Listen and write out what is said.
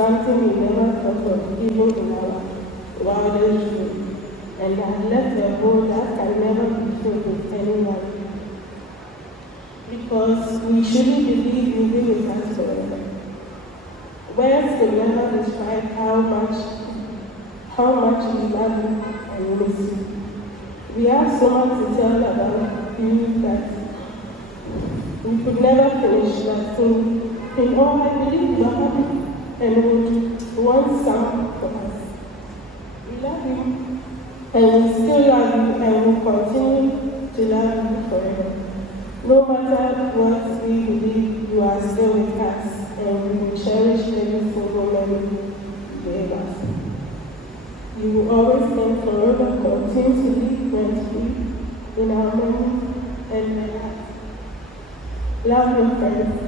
something we never thought of even in our wildest dreams, and has left a hole that can never be filled with anyone. Because we truly believe in being with us forever. Words can never describe how much we love you and miss you. We have so much to tell about you that we could never finish that thing. In all, I believe you are happy and would want some for us. We love you, and we still love you, and will continue to love you forever. No matter what, we believe you are still with us, and we will cherish every single memory you gave us. You will always and forever continue to be rent-free in our memories and in our hearts. Love your friends.